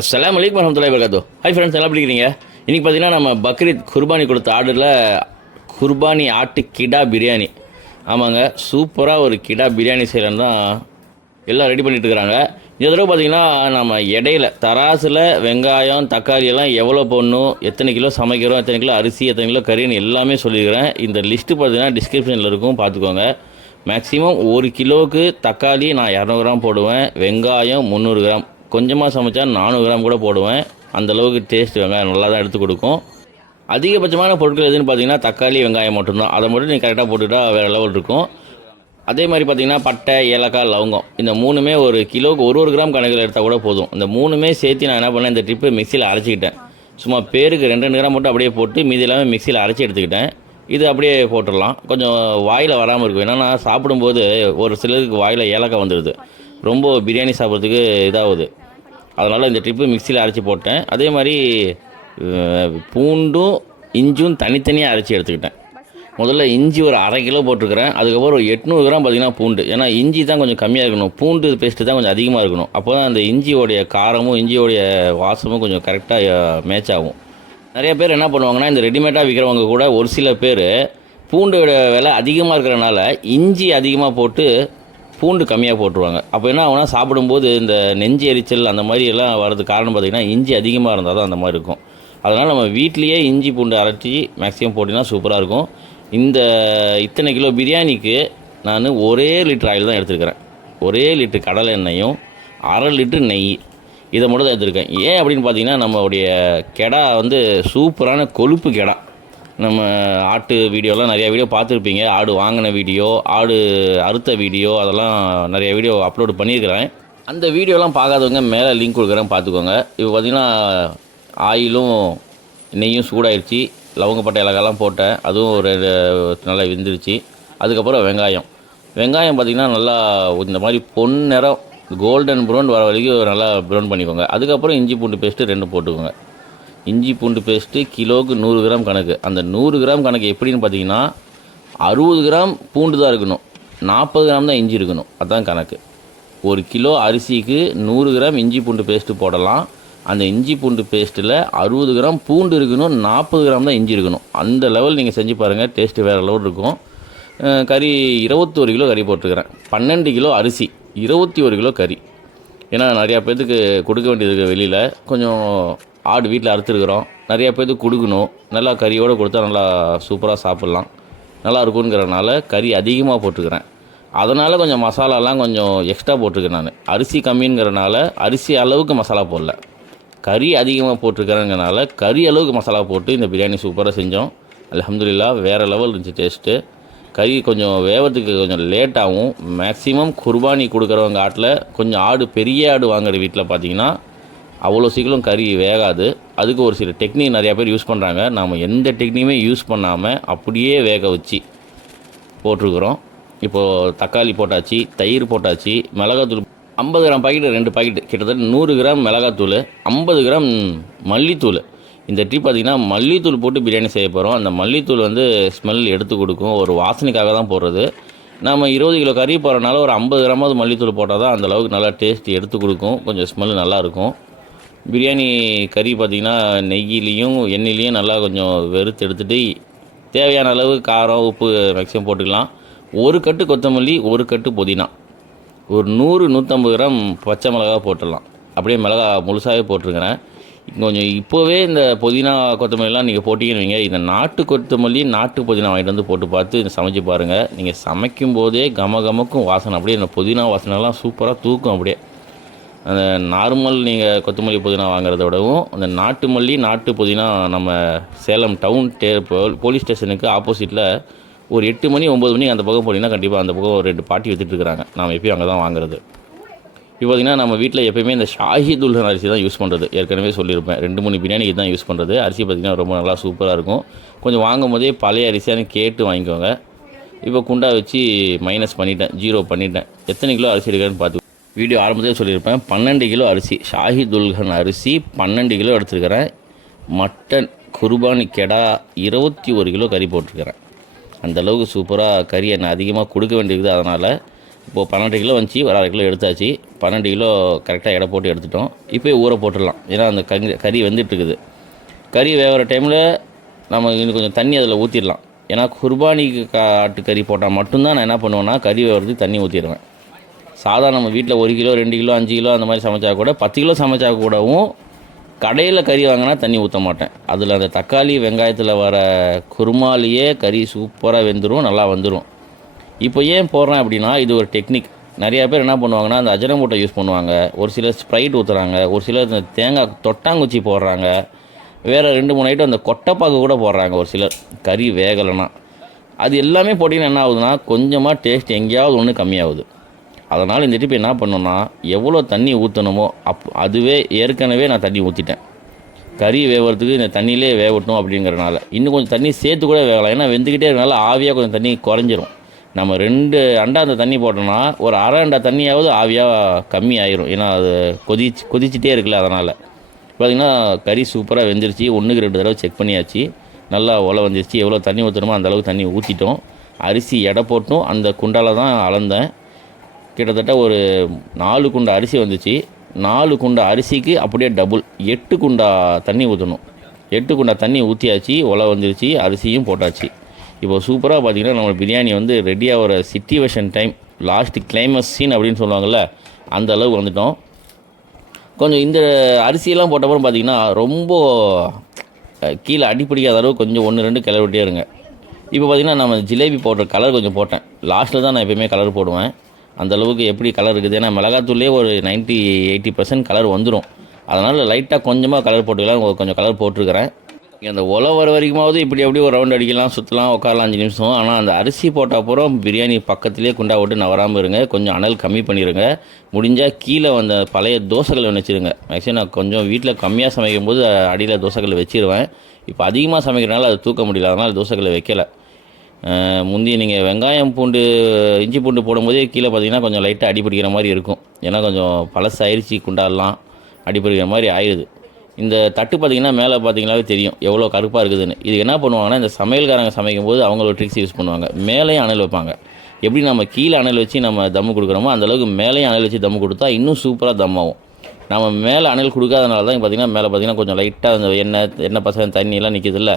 அஸ்லாம் அலைக்கும் வரமத்துல்லாஹி வரகாத்தோ ஹை ஃப்ரெண்ட்ஸ் எல்லாம் பிடிக்கிறீங்க இன்றைக்கி பார்த்தீங்கன்னா நம்ம பக்ரீத் குர்பானி கொடுத்த ஆர்டரில் குர்பானி ஆட்டு கிடா பிரியாணி. ஆமாங்க சூப்பராக ஒரு கிடா பிரியாணி செய்கிறேன்னு தான் எல்லாம் ரெடி பண்ணிட்டு இருக்கிறாங்க இந்த தடவை பார்த்தீங்கன்னா நம்ம இடையில தராசில் வெங்காயம் தக்காளி எல்லாம் எவ்வளோ போடணும் எத்தனை கிலோ சமைக்கிறோம் எத்தனை கிலோ அரிசி எத்தனை கிலோ கறின்னு எல்லாமே சொல்லியிருக்கிறேன். இந்த லிஸ்ட்டு பார்த்தீங்கன்னா டிஸ்கிரிப்ஷனில் இருக்கும் பார்த்துக்கோங்க. மேக்ஸிமம் ஒரு கிலோவுக்கு தக்காளி நான் இரநூறு கிராம் போடுவேன் வெங்காயம் முந்நூறு கிராம். கொஞ்சமாக சமைச்சா நானூறு கிராம் கூட போடுவேன். அந்தளவுக்கு டேஸ்ட் வெங்காயம் நல்லா தான் எடுத்து கொடுக்கும். அதிகபட்சமான பொருட்கள் எதுன்னு பார்த்தீங்கன்னா தக்காளி வெங்காயம் மட்டும்தான். அதை மட்டும் நீங்கள் கரெக்டாக போட்டுக்கிட்டால் வேறு லெவல் இருக்கும். அதே மாதிரி பார்த்தீங்கன்னா பட்டை ஏலக்காய் லவங்கம். இந்த மூணுமே ஒரு கிலோவுக்கு ஒரு ஒரு கிராம் கணக்கில் எடுத்தால் கூட போதும். இந்த மூணுமே சேர்த்து நான் என்ன பண்ணேன் இந்த ட்ரிப்பு மிக்சியில் அரைச்சிக்கிட்டேன். சும்மா பேருக்கு ரெண்டு ரெண்டு கிராம் மட்டும் அப்படியே போட்டு மீதி எல்லாமே மிக்சியில் அரைச்சி எடுத்துக்கிட்டேன். இது அப்படியே போட்டுடலாம். கொஞ்சம் வாயில் வராமல் இருக்கும். ஏன்னா நான் சாப்பிடும்போது ஒரு சிலருக்கு வாயில் ஏலக்காய் வந்துடுது ரொம்ப பிரியாணி சாப்பிட்றதுக்கு இதாகுது. அதனால் இந்த ட்ரிப்பு மிக்சியில் அரைச்சி போட்டேன். அதே மாதிரி பூண்டும் இஞ்சும் தனித்தனியாக அரைச்சி எடுத்துக்கிட்டேன். முதல்ல இஞ்சி ஒரு அரை கிலோ போட்டிருக்கிறேன். அதுக்கப்புறம் ஒரு எட்நூறு கிராம் பார்த்தீங்கன்னா பூண்டு. ஏன்னா இஞ்சி தான் கொஞ்சம் கம்மியாக இருக்கணும். பூண்டு பேஸ்ட்டு தான் கொஞ்சம் அதிகமாக இருக்கணும். அப்போ தான் அந்த இஞ்சியோடைய காரமும் இஞ்சியோடைய வாசமும் கொஞ்சம் கரெக்டாக மேட்ச் ஆகும். நிறைய பேர் என்ன பண்ணுவாங்கன்னா இந்த ரெடிமேடாக விற்கிறவங்க கூட ஒரு சில பேர் பூண்டோட விலை அதிகமாக இருக்கிறனால இஞ்சி அதிகமாக போட்டு பூண்டு கம்மியாக போட்டுருவாங்க. அப்போ என்ன ஆகுனா சாப்பிடும்போது இந்த நெஞ்சு எரிச்சல் அந்த மாதிரி எல்லாம் வர்றதுக்கு காரணம் பார்த்திங்கன்னா இஞ்சி அதிகமாக இருந்தால் தான் அந்த மாதிரி இருக்கும். அதனால் நம்ம வீட்லேயே இஞ்சி பூண்டு அரைச்சி மேக்ஸிமம் போட்டிங்கன்னா சூப்பராக இருக்கும். இந்த இத்தனை கிலோ பிரியாணிக்கு நான் ஒரே லிட்டர் ஆயில் தான் எடுத்துருக்கிறேன். ஒரே லிட்டர் கடலை எண்ணெயும் அரை லிட்டர் நெய். இதை மட்டும் தான் எடுத்திருக்கேன். ஏன் அப்படின்னு பார்த்தீங்கன்னா நம்மளுடைய கெடா வந்து சூப்பரான கொழுப்பு கெடா. நம்ம ஆட்டு வீடியோலாம் நிறைய வீடியோ பார்த்துருப்பீங்க. ஆடு வாங்கின வீடியோ ஆடு அறுத்த வீடியோ அதெல்லாம் நிறைய வீடியோ அப்லோடு பண்ணியிருக்கிறேன். அந்த வீடியோலாம் பார்க்காதவங்க மேலே லிங்க் கொடுக்குறேன் பார்த்துக்கோங்க. இப்போ பார்த்திங்கன்னா ஆயிலும் நெய்யும் சூடாயிருச்சு. லவங்கப்பட்டை இலக்கெல்லாம் போட்டேன். அதுவும் ஒரு நல்லா விந்துருச்சு. அதுக்கப்புறம் வெங்காயம். வெங்காயம் பார்த்திங்கன்னா நல்லா இந்த மாதிரி பொன் நிறம் கோல்டன் ப்ரௌன் வர வரைக்கும் நல்லா ப்ரௌன் பண்ணிக்கோங்க. அதுக்கப்புறம் இஞ்சி பூண்டு பேஸ்ட்டு ரெண்டு போட்டுக்கோங்க. இஞ்சி பூண்டு பேஸ்ட்டு கிலோவுக்கு நூறு கிராம் கணக்கு. அந்த நூறு கிராம் கணக்கு எப்படின்னு பார்த்தீங்கன்னா அறுபது கிராம் பூண்டு தான் இருக்கணும். நாற்பது கிராம் தான் இஞ்சி இருக்கணும். அதுதான் கணக்கு. ஒரு கிலோ அரிசிக்கு நூறு கிராம் இஞ்சி பூண்டு பேஸ்ட்டு போடலாம். அந்த இஞ்சி பூண்டு பேஸ்ட்டில் அறுபது கிராம் பூண்டு இருக்கணும் நாற்பது கிராம் தான் இஞ்சி இருக்கணும். அந்த லெவல் நீங்கள் செஞ்சு பாருங்கள் டேஸ்ட்டு வேறு லெவல் இருக்கும். கறி இருபத்தோரு கிலோ கறி போட்டுருக்கிறேன். பன்னெண்டு கிலோ அரிசி இருபத்தி ஒரு கிலோ கறி. ஏன்னா நிறையா பேர்த்துக்கு கொடுக்க வேண்டியது வெளியில். கொஞ்சம் ஆடு வீட்டில் அறுத்துருக்குறோம். நிறையா பேர்த்துக்கு கொடுக்கணும். நல்லா கறியோடு கொடுத்தா நல்லா சூப்பராக சாப்பிட்லாம். நல்லா இருக்குங்கிறனால கறி அதிகமாக போட்டுக்கிறேன். அதனால் கொஞ்சம் மசாலாலாம் கொஞ்சம் எக்ஸ்ட்ரா போட்டிருக்கேன் நான். அரிசி கம்மிங்கிறனால அரிசி அளவுக்கு மசாலா போடல. கறி அதிகமாக போட்டிருக்கிறேங்கிறனால கறி அளவுக்கு மசாலா போட்டு இந்த பிரியாணி சூப்பராக செஞ்சோம். அலமதுல்லா வேறு லெவல் இருந்துச்சு டேஸ்ட்டு கறி கொஞ்சம் வேவத்துக்கு கொஞ்சம் லேட்டாகவும் மேக்ஸிமம் குர்பானி கொடுக்குறவங்க ஆட்டில் கொஞ்சம் ஆடு பெரிய ஆடு வாங்குற வீட்டில் பார்த்தீங்கன்னா அவ்வளோ சீக்கிரம் கறி வேகாது. அதுக்கு ஒரு சில டெக்னிக் நிறையா பேர் யூஸ் பண்ணுறாங்க நாம் எந்த டெக்னிக்குமே யூஸ் பண்ணாமல் அப்படியே வேக வச்சு போட்டிருக்கிறோம். இப்போது தக்காளி போட்டாச்சு தயிர் போட்டாச்சு மிளகாத்தூள் ஐம்பது கிராம் பாக்கெட்டு ரெண்டு பாக்கெட்டு கிட்டத்தட்ட நூறு கிராம் மிளகாத்தூள் ஐம்பது கிராம் மல்லித்தூள். இந்த டீ பார்த்திங்கன்னா மல்லித்தூள் போட்டு பிரியாணி செய்ய போகிறோம் அந்த மல்லித்தூள் வந்து ஸ்மெல் எடுத்து கொடுக்கும். ஒரு வாசனைக்காக தான் போடுறது. நம்ம இருபது கிலோ கறி போகிறனால ஒரு ஐம்பது கிராமாவது மல்லித்தூள் போட்டால் தான் அந்தளவுக்கு நல்லா டேஸ்ட் எடுத்து கொடுக்கும். கொஞ்சம் ஸ்மெல் நல்லாயிருக்கும் பிரியாணி கறி பார்த்திங்கன்னா நெய்யிலையும் எண்ணெயிலையும் நல்லா கொஞ்சம் வெறுத்து எடுத்துகிட்டு தேவையான அளவு காரம் உப்பு மேக்ஸிமம் போட்டுக்கலாம். ஒரு கட்டு கொத்தமல்லி ஒரு கட்டு புதினா. ஒரு நூறு நூற்றம்பது கிராம் பச்சை மிளகா போட்டுடலாம். அப்படியே மிளகா முழுசாகவே போட்டிருக்கிறேன். கொஞ்சம் இப்போவே இந்த புதினா கொத்தமல்லிலாம் நீங்கள் போட்டிங்கன்னு வைங்க. இந்த நாட்டு கொத்தமல்லி நாட்டு புதினா வாங்கிட்டு வந்து போட்டு பார்த்து இதை சமைச்சு பாருங்கள் நீங்கள் சமைக்கும் போதே கம கமக்கும் வாசனை. அப்படியே இந்த புதினா வாசனைலாம் சூப்பராக தூக்கும் அப்படியே. அந்த நார்மல் நீங்கள் கொத்தமல்லி புதினா வாங்குறத விடவும் அந்த நாட்டு மல்லி நாட்டு புதினா நம்ம சேலம் டவுன் டே போலீஸ் ஸ்டேஷனுக்கு ஆப்போசிட்டில் ஒரு எட்டு மணி ஒம்பது மணி அந்த பக்கம் போனீங்கன்னா கண்டிப்பாக அந்த பக்கம் ஒரு ரெண்டு பாட்டி வித்துட்டுருக்காங்க நாம் எப்பயும் அங்கே தான் வாங்குறது. இப்போ பார்த்தீங்கன்னா நம்ம வீட்டில் எப்பயுமே இந்த ஷாஹி துல்ஹன் அரிசி தான் யூஸ் பண்ணுறது ஏற்கனவே சொல்லியிருப்பேன். ரெண்டு மூணு பிரியாணிக்கு தான் யூஸ் பண்ணுறது அரிசி பார்த்திங்கன்னா ரொம்ப நல்லா சூப்பராக இருக்கும். கொஞ்சம் வாங்கும் போதே பழைய அரிசியானு கேட்டு வாங்கிக்கோங்க. இப்போ குண்டா வச்சு மைனஸ் பண்ணிட்டேன் ஜீரோ பண்ணிட்டேன். எத்தனை கிலோ அரிசி எடுக்கிறேன்னு பார்த்து வீடியோ ஆரம்பத்திலே சொல்லியிருப்பேன். பன்னெண்டு கிலோ அரிசி ஷாஹி துல்கன் அரிசி பன்னெண்டு கிலோ எடுத்துருக்கிறேன். மட்டன் குர்பானி கெடா இருபத்தி ஒரு கிலோ கறி போட்டிருக்கிறேன். அந்தளவுக்கு சூப்பராக கறி என்ன அதிகமாக கொடுக்க வேண்டியது அதனால் இப்போது பன்னெண்டு கிலோ வந்துச்சு ஒரு அரை கிலோ எடுத்தாச்சு. பன்னெண்டு கிலோ கரெக்டாக எடை போட்டு எடுத்துட்டோம். இப்போ ஊற போட்டுடலாம். ஏன்னா அந்த கறி கறி வெந்துட்டு இருக்குது கறி வேகிற டைமில் நம்ம இன்னும் கொஞ்சம் தண்ணி அதில் ஊற்றிடலாம் ஏன்னா குர்பானிக்கு காட்டு கறி போட்டால் மட்டும்தான் நான் என்ன பண்ணுவேன்னா கறி வேகிறதுக்கு தண்ணி ஊற்றிடுவேன் சாதாரண நம்ம வீட்டில் ஒரு கிலோ ரெண்டு கிலோ அஞ்சு கிலோ அந்த மாதிரி சமைச்சா கூட பத்து கிலோ சமைச்சா கூடவும் கடையில் கறி வாங்கினா தண்ணி ஊற்ற மாட்டேன். அதில் அந்த தக்காளி வெங்காயத்தில் வர குருமாலேயே கறி சூப்பராக வெந்துடும் நல்லா வந்துடும் இப்போ ஏன் போடுறேன் அப்படின்னா இது ஒரு டெக்னிக். நிறையா பேர் என்ன பண்ணுவாங்கன்னா அந்த அஜனமூட்டை யூஸ் பண்ணுவாங்க. ஒரு சிலர் ஸ்ப்ரைட் ஊற்றுறாங்க ஒரு சிலர் இந்த தேங்காய் தொட்டாங்குச்சி போடுறாங்க. வேறு ரெண்டு மூணு ஐட்டம் அந்த கொட்டைப்பாக்கு கூட போடுறாங்க ஒரு சிலர். கறி வேகலைன்னா. அது எல்லாமே போட்டிங்கன்னா என்ன ஆகுதுன்னா கொஞ்சமாக டேஸ்ட் எங்கேயாவது ஒன்று கம்மியாகுது. அதனால் இந்த டிப்பு என்ன பண்ணணும்னா எவ்வளோ தண்ணி ஊற்றணுமோ அப் அதுவே ஏற்கனவே நான் தண்ணி ஊற்றிட்டேன் கறி வேகிறதுக்கு இந்த தண்ணியிலே வேகட்டும் அப்படிங்கிறனால. இன்னும் கொஞ்சம் தண்ணி சேர்த்து கூட வேகலாம் ஏன்னா வெந்துக்கிட்டே இருக்கனால ஆவியாக கொஞ்சம் தண்ணி குறைஞ்சிரும். நம்ம ரெண்டு அண்டா அந்த தண்ணி போட்டோம்னா ஒரு அரை அண்டா தண்ணியாவது ஆவியாக கம்மி ஆயிரும். ஏன்னா அது கொதிச்சு கொதிச்சிட்டே இருக்குல்ல அதனால். பார்த்திங்கன்னா கறி சூப்பராக வெந்துருச்சு. ஒன்றுக்கு ரெண்டு தடவை செக் பண்ணியாச்சு. நல்லா ஒலை வந்துருச்சு. எவ்வளோ தண்ணி ஊற்றணுமோ அந்தளவுக்கு தண்ணி ஊற்றிட்டோம் அரிசி எடை போட்டும். அந்த குண்டால தான் அளந்தேன். கிட்டத்தட்ட ஒரு நாலு குண்டா அரிசி வந்துச்சு. நாலு குண்டா அரிசிக்கு அப்படியே டபுள் எட்டு குண்டா தண்ணி ஊற்றணும் எட்டு குண்டா தண்ணி ஊற்றியாச்சு ஒலை வந்துருச்சு அரிசியும் போட்டாச்சு. இப்போ சூப்பராக பார்த்தீங்கன்னா நம்ம பிரியாணி வந்து ரெடியாக ஒரு situation time last climax scene அப்படின்னு சொல்லுவாங்கள்ல அந்த அளவுக்கு வந்துட்டோம். கொஞ்சம் இந்த அரிசியெல்லாம் போட்டப்பறம் பார்த்தீங்கன்னா ரொம்ப கீழே அடிப்பிடிக்காத அளவு கொஞ்சம் ஒன்று ரெண்டு கிளறிட்டே இருங்க. இப்போ பார்த்தீங்கன்னா நம்ம ஜிலேபி போடுற கலர் கொஞ்சம் போட்டேன். லாஸ்ட்டில் தான் நான் எப்பயுமே கலர் போடுவேன். அந்தளவுக்கு எப்படி கலர் இருக்குது? ஏன்னா மிளகாத்தூள்லேயே ஒரு 90 எயிட்டி பர்சன்ட் கலர் வந்துடும் அதனால் லைட்டாக கொஞ்சமாக கலர் போட்டுக்கலாம். கொஞ்சம் கலர் போட்டிருக்கிறேன். இந்த அந்த உலை வர வரைக்குமாவது இப்படி எப்படி ஒரு ரவுண்ட் அடிக்கலாம் சுற்றலாம் உட்காரலாம் அஞ்சு நிமிஷம். ஆனால் அந்த அரிசி போட்ட அப்புறம் பிரியாணி பக்கத்துலேயே குண்டா விட்டு நவராமல் இருங்க. கொஞ்சம் அனல் கம்மி பண்ணிடுங்க முடிஞ்சால் கீழே வந்த பழைய தோசைகளை வச்சுருங்க மேக்ஸிமம் நான் கொஞ்சம் வீட்டில் கம்மியாக சமைக்கும் போது அடியில் தோசைகளை வச்சிருவேன். இப்போ அதிகமாக சமைக்கிறனால அதை தூக்க முடியல. அதனால் தோசைகளை வைக்கல. முந்தி நீங்கள் வெங்காயம் பூண்டு இஞ்சி பூண்டு போடும்போதே கீழே பார்த்தீங்கன்னா கொஞ்சம் லைட்டாக அடிப்பிடிக்கிற மாதிரி இருக்கும். ஏன்னா கொஞ்சம் பழசாயிருச்சி குண்டாலாம் அடிப்பிடிக்கிற மாதிரி ஆயிடுது இந்த தட்டு பார்த்தீங்கன்னா மேலே பார்த்தீங்கன்னாவே தெரியும் எவ்வளோ கருப்பாக இருக்குதுன்னு. இது என்ன பண்ணுவாங்கன்னா இந்த சமையல்காரங்க சமைக்கும் போது அவங்களோட ட்ரிக்ஸ் யூஸ் பண்ணுவாங்க. மேலேயும் அனல் வைப்பாங்க. எப்படி நம்ம கீழே அனல் வச்சு நம்ம தம்மு கொடுக்குறோமோ அந்தளவுக்கு மேலேயும் அனல் வச்சு தம்மு கொடுத்தா இன்னும் சூப்பராக தம் ஆகும். நம்ம மேலே அனல் கொடுக்காதனால தான் பார்த்தீங்கன்னா மேலே பார்த்தீங்கன்னா கொஞ்சம் லைட்டாக அந்த எண்ணெய் எண்ணெய் பசங்க தண்ணியெல்லாம் நிற்கிதுல்ல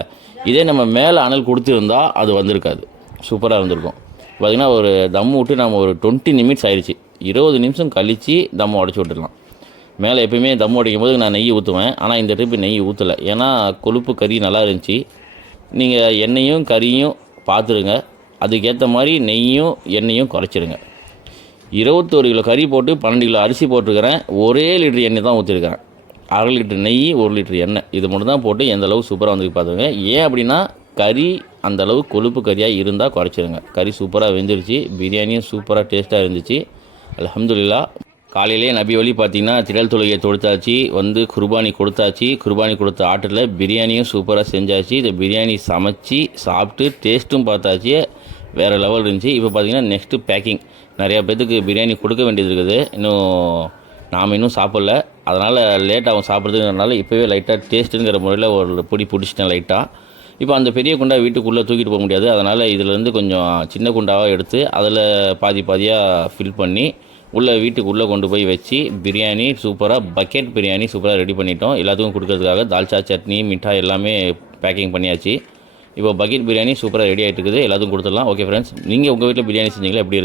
இதே நம்ம மேலே அனல் கொடுத்துருந்தா அது வந்திருக்காது. சூப்பராக இருந்திருக்கும் பார்த்தீங்கன்னா ஒரு தம் விட்டு நம்ம ஒரு டுவெண்ட்டி நிமிட்ஸ் ஆயிடுச்சு. இருபது நிமிஷம் கழித்து தம்மை உடச்சி விட்டுடலாம். மேலே எப்பயுமே தம் உடைக்கும் போது நான் நெய் ஊற்றுவேன் ஆனால் இந்த ட்ரிப்பு நெய் ஊற்றலை ஏன்னா கொழுப்பு கறி நல்லா இருந்துச்சு. நீங்கள் எண்ணெயும் கறியும் பார்த்துருங்க அதுக்கேற்ற மாதிரி நெய்யும் எண்ணெயும் குறைச்சிருங்க. இருபத்தோரு கிலோ கறி போட்டு பன்னெண்டு கிலோ அரிசி போட்டிருக்கிறேன். ஒரே லிட்டர் எண்ணெய் தான் ஊற்றிருக்கிறேன் அரை லிட்டர் நெய் ஒரு லிட்டர் எண்ணெய். இது மட்டும் தான் போட்டு எந்த அளவு சூப்பராக வந்து பார்த்துங்க ஏன் அப்படின்னா கறி அந்த அளவு கொழுப்பு கறியாக இருந்தால் குறைச்சிருங்க. கறி சூப்பராக வெந்துருச்சு. பிரியாணியும் சூப்பராக டேஸ்ட்டாக இருந்துச்சு. அலமதுல்லா காலையிலேயே நபி வழி பார்த்தீங்கன்னா திடல் தொழுகையை தொடுத்தாச்சு வந்து குர்பானி கொடுத்தாச்சு. குர்பானி கொடுத்த ஆட்டில் பிரியாணியும் சூப்பராக செஞ்சாச்சு. இந்த பிரியாணி சமைச்சு சாப்பிட்டு டேஸ்ட்டும் பார்த்தாச்சு. வேறு லெவல் இருந்துச்சு. இப்போ பார்த்தீங்கன்னா நெக்ஸ்ட்டு பேக்கிங் நிறையா பேத்துக்கு பிரியாணி கொடுக்க வேண்டியது இருக்குது. இன்னும் நாம் இன்னும் சாப்பிடல. அதனால் லேட் ஆகும் சாப்பிட்றதுங்கிறனால இப்போவே லைட்டாக டேஸ்ட்டுங்கிற முறையில் ஒரு பொடி பிடிச்சிட்டேன் லைட்டாக இப்போ அந்த பெரிய குண்டா வீட்டுக்குள்ளே தூக்கிட்டு போக முடியாது. அதனால் இதிலேருந்து கொஞ்சம் சின்ன குண்டாவாக எடுத்து அதில் பாதி பாதியாக ஃபில் பண்ணி உள்ளே வீட்டுக்குள்ளே கொண்டு போய் வச்சு பிரியாணி சூப்பராக பக்கெட் பிரியாணி சூப்பராக ரெடி பண்ணிட்டோம். எல்லாத்துக்கும் கொடுக்கறதுக்காக தால்ச்சா சட்னி மிட்டாய் எல்லாமே பேக்கிங் பண்ணியாச்சு. இப்போ பக்கெட் பிரியாணி சூப்பராக ரெடி ஆகிட்டு இருக்குது. எல்லாத்துக்கும் கொடுத்துடலாம். ஓகே ஃப்ரெண்ட்ஸ் நீங்கள் உங்கள் வீட்டில் பிரியாணி செஞ்சீங்களா? எப்படி